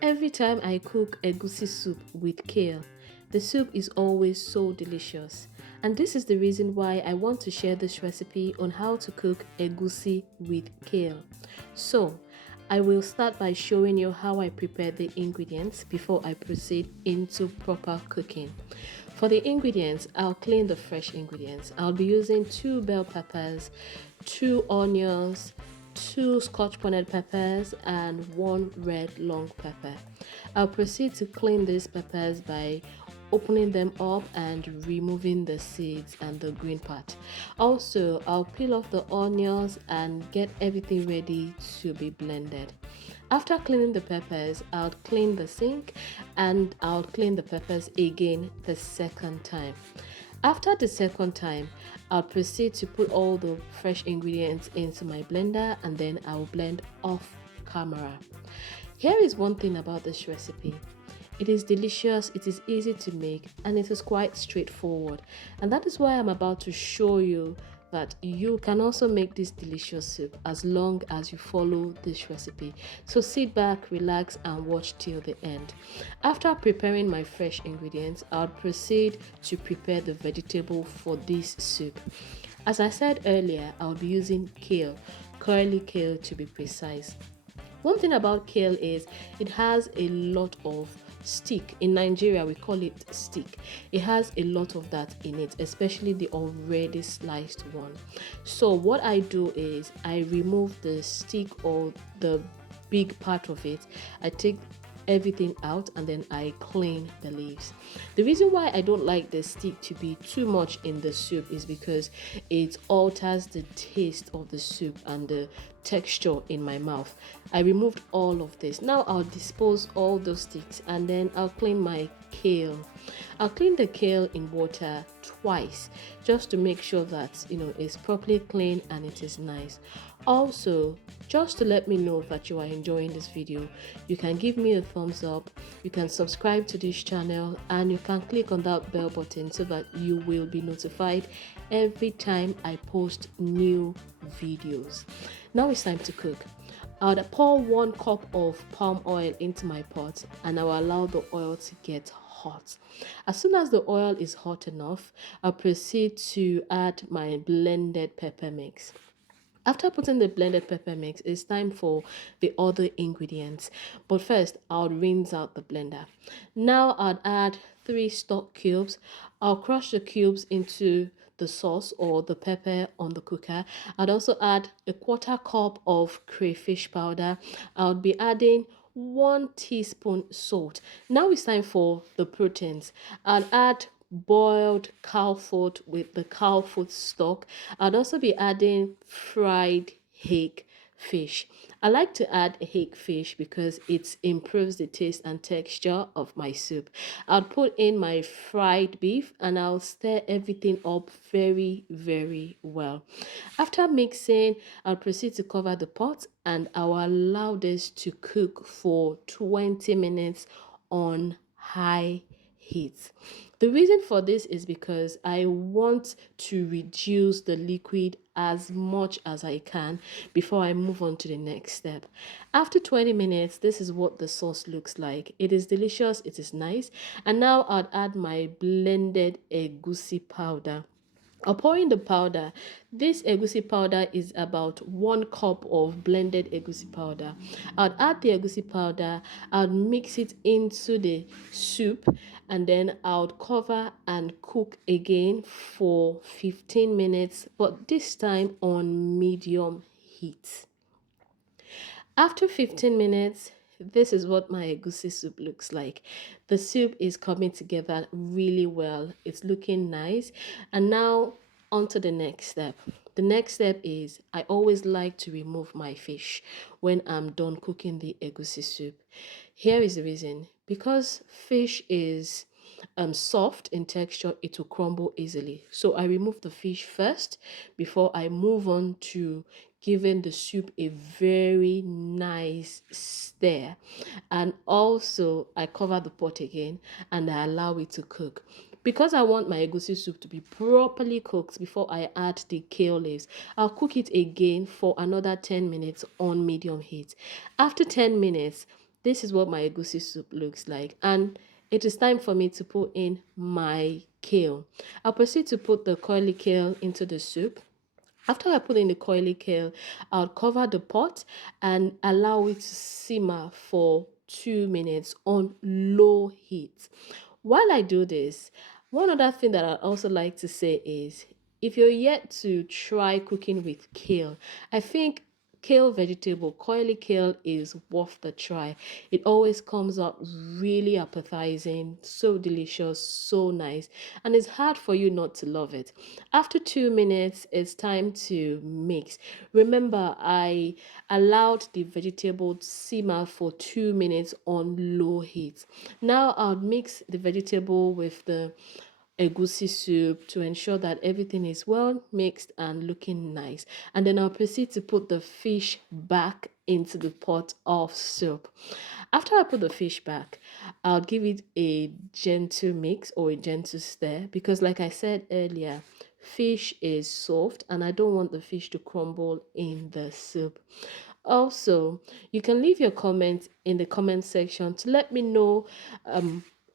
Every time I cook egusi soup with kale, the soup is always so delicious. And this is the reason why I want to share this recipe on how to cook egusi with kale. So, I will start by showing you how I prepare the ingredients before I proceed into proper cooking. For the ingredients, I'll clean the fresh ingredients. I'll be using 2 bell peppers, 2 onions, 2 scotch bonnet peppers, and 1 red long pepper. I'll proceed to clean these peppers by opening them up and removing the seeds and the green part. Also, I'll peel off the onions and get everything ready to be blended. After cleaning the peppers, I'll clean the sink and I'll clean the peppers again the second time. After the second time, I'll proceed to put all the fresh ingredients into my blender and then I'll blend off camera. Here is one thing about this recipe. It is delicious, it is easy to make, and it is quite straightforward. And that is why I'm about to show you that you can also make this delicious soup as long as you follow this recipe. So sit back, relax, and watch till the end. After preparing my fresh ingredients, I'll proceed to prepare the vegetable for this soup. As I said earlier, I'll be using kale, curly kale to be precise. One thing about kale is it has a lot of stick. In Nigeria, we call it stick. It has a lot of that in it, especially the already sliced one. So what I do is I remove the stick or the big part of it. I take everything out and then I clean the leaves. The reason why I don't like the stick to be too much in the soup is because it alters the taste of the soup and the texture in my mouth. I removed all of this. Now I'll dispose all those sticks and then I'll clean my kale. I'll clean the kale in water twice just to make sure that it's properly clean and it is nice. Also, just to let me know that you are enjoying this video, you can give me a thumbs up, you can subscribe to this channel, and you can click on that bell button so that you will be notified every time I post new videos. Now it's time to cook. I'll pour 1 cup of palm oil into my pot and I'll allow the oil to get hot. As soon as the oil is hot enough, I'll proceed to add my blended pepper mix. After putting the blended pepper mix, it's time for the other ingredients. But first, I'll rinse out the blender. Now I'll add 3 stock cubes. I'll crush the cubes into the sauce or the pepper on the cooker. I'd also add a 1/4 cup of crayfish powder. I'll be adding 1 teaspoon salt. Now it's time for the proteins. I'll add boiled cow foot with the cow foot stock. I'd also be adding fried hake fish. I like to add hake fish because it improves the taste and texture of my soup. I'll put in my fried beef and I'll stir everything up very well. After mixing, I'll proceed to cover the pot and I'll allow this to cook for 20 minutes on high heat. The reason for this is because I want to reduce the liquid as much as I can before I move on to the next step. After 20 minutes, this is what the sauce looks like. It is delicious, it is nice. And now I'll add my blended egusi powder. I'll pour in the powder. This egusi powder is about 1 cup of blended egusi powder. I'll add the egusi powder, I'll mix it into the soup, and then I'll cover and cook again for 15 minutes, but this time on medium heat. After 15 minutes, this is what my egusi soup looks like. The soup is coming together really well. It's looking nice. And now on to the next step. The next step is I always like to remove my fish when I'm done cooking the egusi soup. Here is the reason. Because fish is soft in texture, it will crumble easily. So I remove the fish first before I move on to giving the soup a very nice stir. And also I cover the pot again and I allow it to cook. Because I want my egusi soup to be properly cooked before I add the kale leaves, I'll cook it again for another 10 minutes on medium heat. After 10 minutes, this is what my egusi soup looks like. And it is time for me to put in my kale. I'll proceed to put the curly kale into the soup. After I put in the coily kale, I'll cover the pot and allow it to simmer for 2 minutes on low heat. While I do this, one other thing that I also like to say is if you're yet to try cooking with kale, I think kale vegetable, coily kale is worth the try. It always comes out really appetizing, so delicious, so nice, and it's hard for you not to love it. After 2 minutes, it's time to mix. Remember, I allowed the vegetable to simmer for 2 minutes on low heat. Now I'll mix the vegetable with the egusi soup to ensure that everything is well mixed and looking nice. And then I'll proceed to put the fish back into the pot of soup. After I put the fish back, I'll give it a gentle mix or a gentle stir because, like I said earlier, fish is soft and I don't want the fish to crumble in the soup. Also, you can leave your comment in the comment section to let me know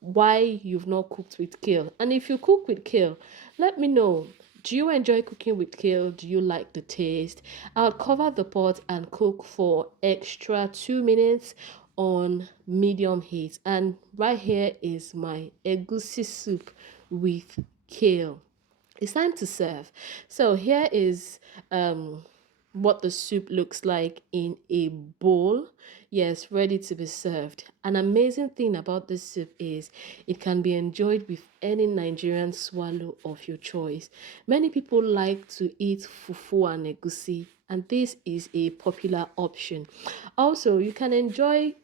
why you've not cooked with kale. And if you cook with kale, let me know. Do you enjoy cooking with kale? Do you like the taste? I'll cover the pot and cook for extra 2 minutes on medium heat. And right here is my egusi soup with kale. It's time to serve. So here is what the soup looks like in a bowl. Yes, ready to be served. An amazing thing about this soup is it can be enjoyed with any Nigerian swallow of your choice. Many people like to eat fufu and egusi, and this is a popular option. Also, you can enjoy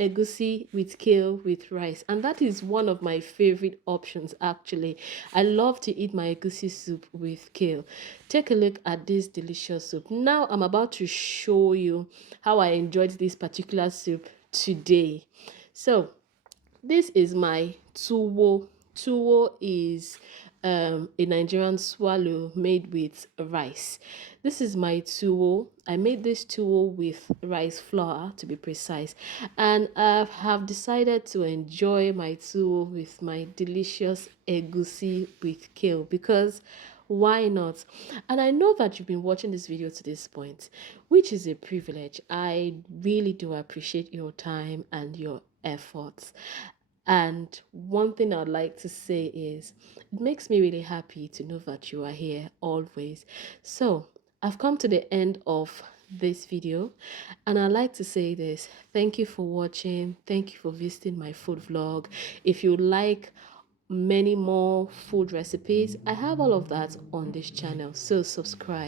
egusi with kale with rice, and that is one of my favorite options. Actually, I love to eat my egusi soup with kale. Take a look at this delicious soup. Now I'm about to show you how I enjoyed this particular soup today. So this is my tuwo. Tuwo is a Nigerian swallow made with rice. This is my tuwo. I made this tuwo with rice flour to be precise. And I have decided to enjoy my tuwo with my delicious egusi with kale because why not? And I know that you've been watching this video to this point, which is a privilege. I really do appreciate your time and your efforts. And one thing I'd like to say is it makes me really happy to know that you are here always. So I've come to the end of this video and I'd like to say this. Thank you for watching. Thank you for visiting my food vlog. If you like many more food recipes, I have all of that on this channel, so subscribe.